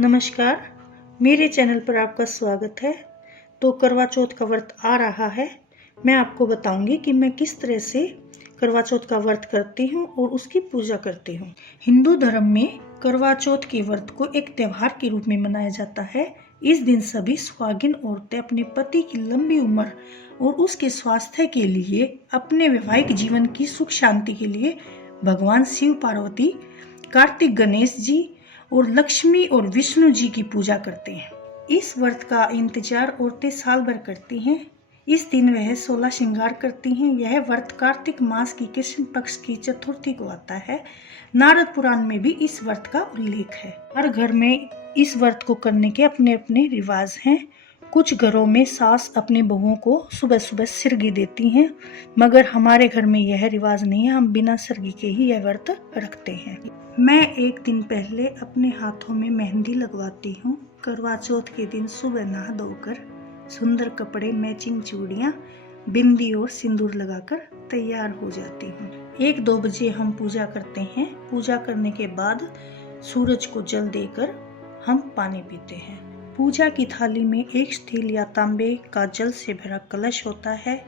नमस्कार, मेरे चैनल पर आपका स्वागत है। तो करवा चौथ का व्रत आ रहा है। मैं आपको बताऊंगी कि मैं किस तरह से करवा चौथ का व्रत करती हूँ और उसकी पूजा करती हूँ। हिंदू धर्म में करवा चौथ के व्रत को एक त्योहार के रूप में मनाया जाता है। इस दिन सभी सुहागिन औरतें अपने पति की लंबी उम्र और उसके स्वास्थ्य के लिए, अपने वैवाहिक जीवन की सुख शांति के लिए भगवान शिव, पार्वती, कार्तिक गणेश जी और लक्ष्मी और विष्णु जी की पूजा करते हैं। इस व्रत का इंतजार औरतें साल भर करती हैं। इस दिन वह 16 श्रृंगार करती हैं। यह व्रत कार्तिक मास की कृष्ण पक्ष की चतुर्थी को आता है। नारद पुराण में भी इस व्रत का उल्लेख है। हर घर में इस व्रत को करने के अपने अपने रिवाज हैं। कुछ घरों में सास अपनी बहुओं को सुबह सुबह सिरगी देती हैं, मगर हमारे घर में यह रिवाज नहीं है। हम बिना सिरगी के ही यह व्रत रखते हैं। मैं एक दिन पहले अपने हाथों में मेहंदी लगवाती हूँ। करवा चौथ के दिन सुबह नहा धोकर सुंदर कपड़े, मैचिंग चूड़ियाँ, बिंदी और सिंदूर लगाकर तैयार हो जाती हूँ। 1-2 बजे हम पूजा करते हैं। पूजा करने के बाद सूरज को जल देकर हम पानी पीते हैं। पूजा की थाली में एक स्टील या तांबे का जल से भरा कलश होता है,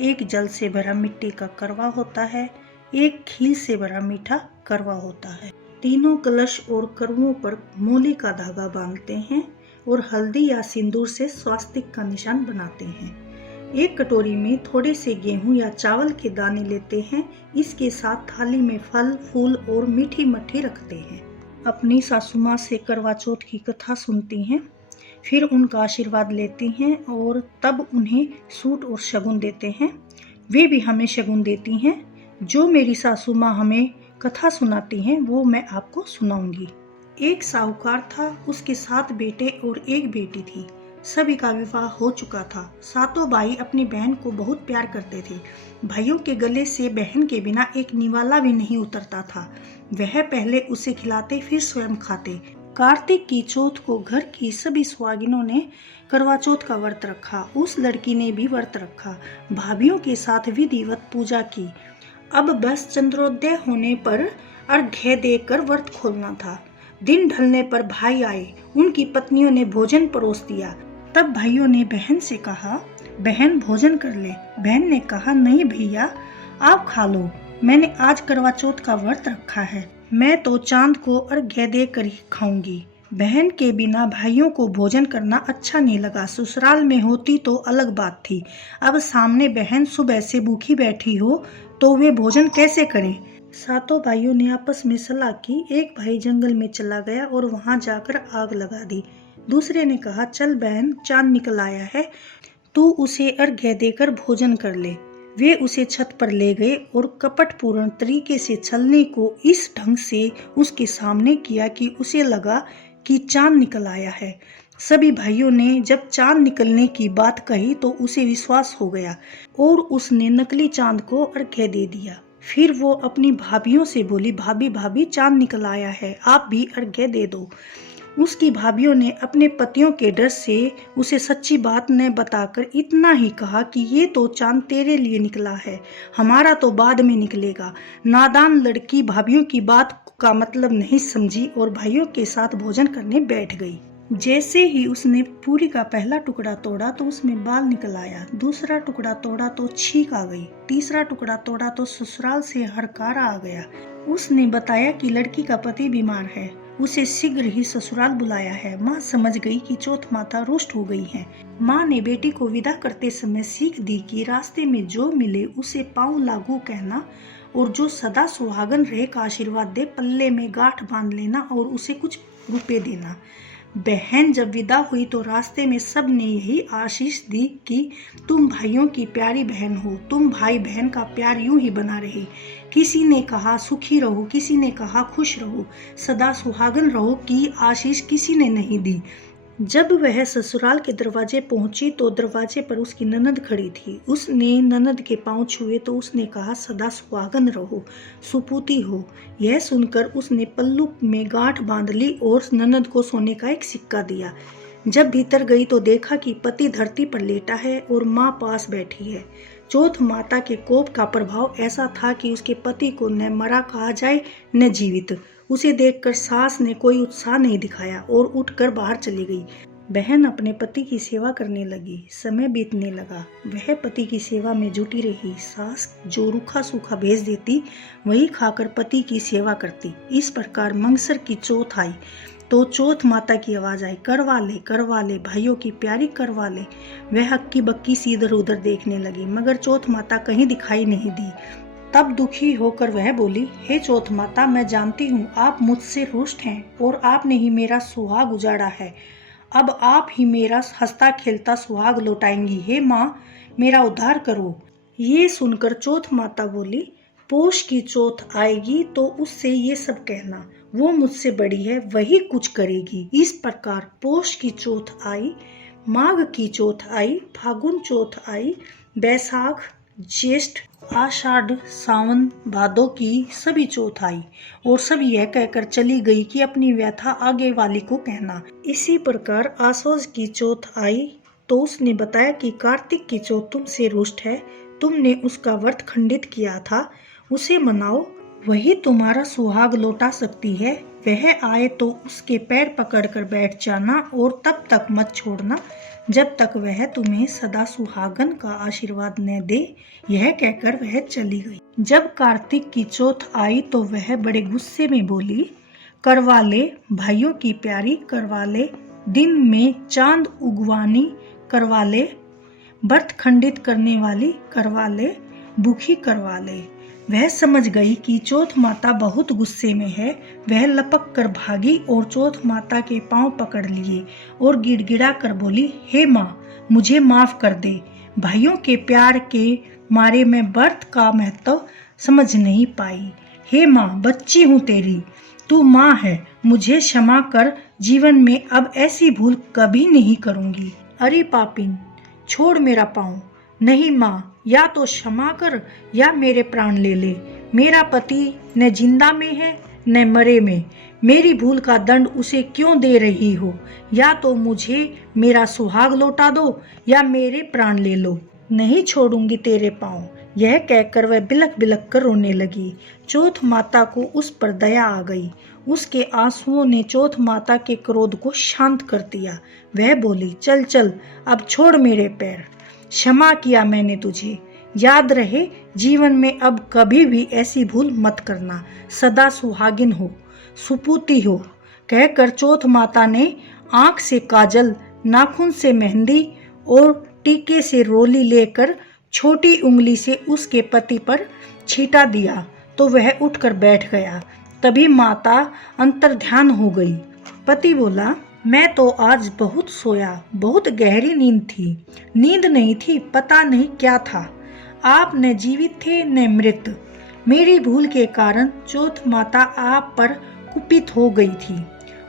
एक जल से भरा मिट्टी का करवा होता है, एक खील से भरा मीठा करवा होता है। तीनों कलश और करवों पर मोली का धागा बांधते हैं और हल्दी या सिंदूर से स्वास्तिक का निशान बनाते हैं। एक कटोरी में थोड़े से गेहूं या चावल के दाने लेते हैं। इसके साथ थाली में फल, फूल और मीठी मट्ठी रखते हैं। अपनी सासू माँ से करवा चौथ की कथा सुनती हैं, फिर उनका आशीर्वाद लेती हैं और तब उन्हें सूट और शगुन देते हैं। वे भी हमें शगुन देती हैं। जो मेरी सासू माँ हमें कथा सुनाती हैं वो मैं आपको सुनाऊंगी। एक साहूकार था, उसके 7 बेटे और 1 बेटी थी। सभी का विवाह हो चुका था। सातों भाई अपनी बहन को बहुत प्यार करते थे। भाइयों के गले से बहन के बिना एक निवाला भी नहीं उतरता था। वह पहले उसे खिलाते फिर स्वयं खाते। कार्तिक की चौथ को घर की सभी सुहागिनों ने करवा चौथ का व्रत रखा। उस लड़की ने भी व्रत रखा। भाभीयों के साथ विधिवत पूजा की। अब बस चंद्रोदय होने पर अर्घ्य देकर व्रत खोलना था। दिन ढलने पर भाई आए। उनकी पत्नियों ने भोजन परोस दिया। तब भाइयों ने बहन से कहा, बहन भोजन कर ले। बहन ने कहा, नहीं भैया, आप खा लो, मैंने आज करवा चौथ का व्रत रखा है। मैं तो चांद को अर्घ्य देकर ही खाऊंगी। बहन के बिना भाइयों को भोजन करना अच्छा नहीं लगा। ससुराल में होती तो अलग बात थी। अब सामने बहन सुबह से भूखी बैठी हो तो वे भोजन कैसे करें। सातों भाइयों ने आपस में सलाह की। एक भाई जंगल में चला गया और वहां जाकर आग लगा दी। दूसरे ने कहा, चल बहन, चांद निकल आया है, तू उसे अर्घ्य देकर भोजन कर ले। वे उसे छत पर ले गए और कपटपूर्ण तरीके से छलने को इस ढंग से उसके सामने किया कि उसे लगा कि चांद निकल आया है। सभी भाइयों ने जब चांद निकलने की बात कही तो उसे विश्वास हो गया और उसने नकली चांद को अर्घ्य दे दिया। फिर वो अपनी भाभियों से बोली, भाभी भाभी, चांद निकल आया है, आप भी अर्घ्य दे दो। उसकी भाभियों ने अपने पतियों के डर से उसे सच्ची बात न बताकर इतना ही कहा कि ये तो चांद तेरे लिए निकला है, हमारा तो बाद में निकलेगा। नादान लड़की भाभियों की बात का मतलब नहीं समझी और भाइयों के साथ भोजन करने बैठ गई। जैसे ही उसने पूरी का पहला टुकड़ा तोड़ा तो उसमें बाल निकल आया। दूसरा टुकड़ा तोड़ा तो छींक आ गई। तीसरा टुकड़ा तोड़ा तो ससुराल से हरकारा आ गया। उसने बताया कि लड़की का पति बीमार है, उसे शीघ्र ही ससुराल बुलाया है। माँ समझ गई कि चौथ माता रुष्ट हो गई है। माँ ने बेटी को विदा करते समय सीख दी कि रास्ते में जो मिले उसे पाँव लागू कहना और जो सदा सुहागन रहे का आशीर्वाद दे, पल्ले में गांठ बांध लेना और उसे कुछ रुपए देना। बहन जब विदा हुई तो रास्ते में सब ने यही आशीष दी कि तुम भाइयों की प्यारी बहन हो, तुम भाई बहन का प्यार यूं ही बना रहे। किसी ने कहा सुखी रहो, किसी ने कहा खुश रहो, सदा सुहागन रहो की आशीष किसी ने नहीं दी। जब वह ससुराल के दरवाजे पहुंची तो दरवाजे पर उसकी ननद खड़ी थी। उसने ननद के पांव छुए तो उसने कहा, सदा सुहागन रहो, सुपूती हो। यह सुनकर उसने पल्लू में गांठ बांध ली और ननद को सोने का एक सिक्का दिया। जब भीतर गई तो देखा कि पति धरती पर लेटा है और माँ पास बैठी है। चौथ माता के कोप का प्रभाव ऐसा था कि उसके पति को न मरा कहा जाए न जीवित। उसे देखकर सास ने कोई उत्साह नहीं दिखाया और उठकर बाहर चली गई। बहन अपने पति की सेवा करने लगी। समय बीतने लगा। वह पति की सेवा में जुटी रही। सास जो रूखा सूखा भेज देती वही खाकर पति की सेवा करती। इस प्रकार मंगसर की चौथ आई तो चौथ माता की आवाज आई, करवा ले भाइयों की प्यारी करवा ले। वह हक्की बक्की सी इधर उधर देखने लगी मगर चौथ माता कहीं दिखाई नहीं दी। तब दुखी होकर वह बोली, हे चौथ माता, मैं जानती हूँ आप मुझसे रुष्ट हैं और आपने ही मेरा सुहाग उजाड़ा है। अब आप ही मेरा हंसता खेलता सुहाग लौटाएंगी। हे माँ, मेरा उद्धार करो। ये सुनकर चौथ माता बोली, पोष की चौथ आएगी तो उससे ये सब कहना, वो मुझसे बड़ी है, वही कुछ करेगी। इस प्रकार पोष की चौथ आई, माघ की चौथ आई, फागुन चौथ आई, बैसाख, ज्येष्ठ, आषाढ़, सावन, भादों की सभी चौथ आई और सब यह कहकर चली गई कि अपनी व्यथा आगे वाली को कहना। इसी प्रकार आसोज की चौथ आई तो उसने बताया कि कार्तिक की चौथ तुमसे रुष्ट है, तुमने उसका व्रत खंडित किया था, उसे मनाओ, वही तुम्हारा सुहाग लौटा सकती है। वह आए तो उसके पैर पकड़कर बैठ जाना और तब तक मत छोड़ना जब तक वह तुम्हें सदा सुहागन का आशीर्वाद न दे। यह कहकर वह चली गई। जब कार्तिक की चौथ आई तो वह बड़े गुस्से में बोली, करवा ले भाइयों की प्यारी करवा ले, दिन में चांद उगवानी करवा ले, व्रत खंडित करने वाली करवा ले, भूखी करवा ले। वह समझ गई कि चौथ माता बहुत गुस्से में है। वह लपक कर भागी और चौथ माता के पांव पकड़ लिए और गिड़गिड़ा कर बोली, हे माँ, मुझे माफ कर दे। भाइयों के प्यार के मारे मैं व्रत का महत्व समझ नहीं पाई। हे माँ, बच्ची हूँ तेरी, तू माँ है, मुझे क्षमा कर। जीवन में अब ऐसी भूल कभी नहीं करूँगी। अरे पापिन, छोड़ मेरा पाँव। नहीं माँ, या तो क्षमा कर या मेरे प्राण ले ले। मेरा पति न जिंदा में है न मरे में। मेरी भूल का दंड उसे क्यों दे रही हो? या तो मुझे मेरा सुहाग लौटा दो या मेरे प्राण ले लो। नहीं छोड़ूंगी तेरे पाँव। यह कहकर वह बिलक बिलक कर रोने लगी। चौथ माता को उस पर दया आ गई। उसके आंसुओं ने चौथ माता के क्रोध को शांत कर दिया। वह बोली, चल चल, अब छोड़ मेरे पैर। क्षमा किया मैंने तुझे। याद रहे, जीवन में अब कभी भी ऐसी भूल मत करना। सदा सुहागिन हो, सुपूती हो। कहकर चौथ माता ने आंख से काजल, नाखून से मेहंदी और टीके से रोली लेकर छोटी उंगली से उसके पति पर छींटा दिया तो वह उठकर बैठ गया। तभी माता अंतर्ध्यान हो गई। पति बोला, मैं तो आज बहुत सोया, बहुत गहरी नींद थी। नींद नहीं थी, पता नहीं क्या था। आप न जीवित थे न मृत। मेरी भूल के कारण चौथ माता आप पर कुपित हो गई थी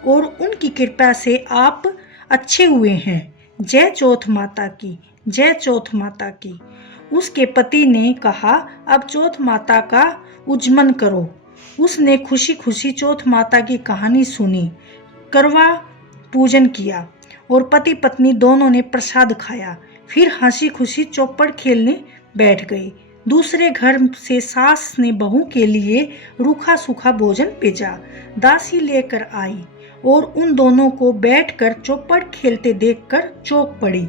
और उनकी कृपा से आप अच्छे हुए हैं। जय चौथ माता की, जय चौथ माता की। उसके पति ने कहा, अब चौथ माता का उज्जमन करो। उसने खुशी खुशी चौथ माता की कहानी सुनी, करवा पूजन किया और पति पत्नी दोनों ने प्रसाद खाया। फिर हंसी खुशी चौपड़ खेलने बैठ गए। दूसरे घर से सास ने बहू के लिए रूखा सूखा भोजन भेजा। दासी लेकर आई और उन दोनों को बैठकर चौपड़ खेलते देखकर चौंक पड़ी।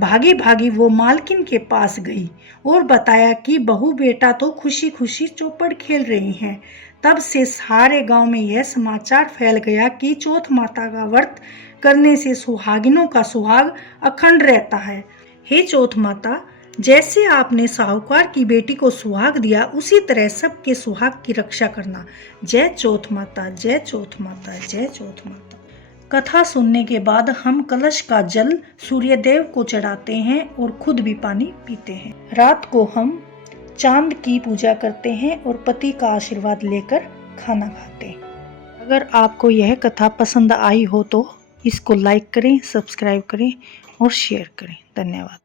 भागी भागी वो मालकिन के पास गई और बताया कि बहू बेटा तो खुशी खुशी चौपड़ खेल रही हैं। तब से सारे गांव में यह समाचार फैल गया कि चौथ माता का व्रत करने से सुहागिनों का सुहाग अखंड रहता है। हे चौथ माता, जैसे आपने साहूकार की बेटी को सुहाग दिया, उसी तरह सबके सुहाग की रक्षा करना। जय चौथ माता, जय चौथ माता, जय चौथ माता। कथा सुनने के बाद हम कलश का जल सूर्यदेव को चढ़ाते हैं और खुद भी पानी पीते हैं। रात को हम चांद की पूजा करते हैं और पति का आशीर्वाद लेकर खाना खाते हैं। अगर आपको यह कथा पसंद आई हो तो इसको लाइक करें, सब्सक्राइब करें और शेयर करें। धन्यवाद।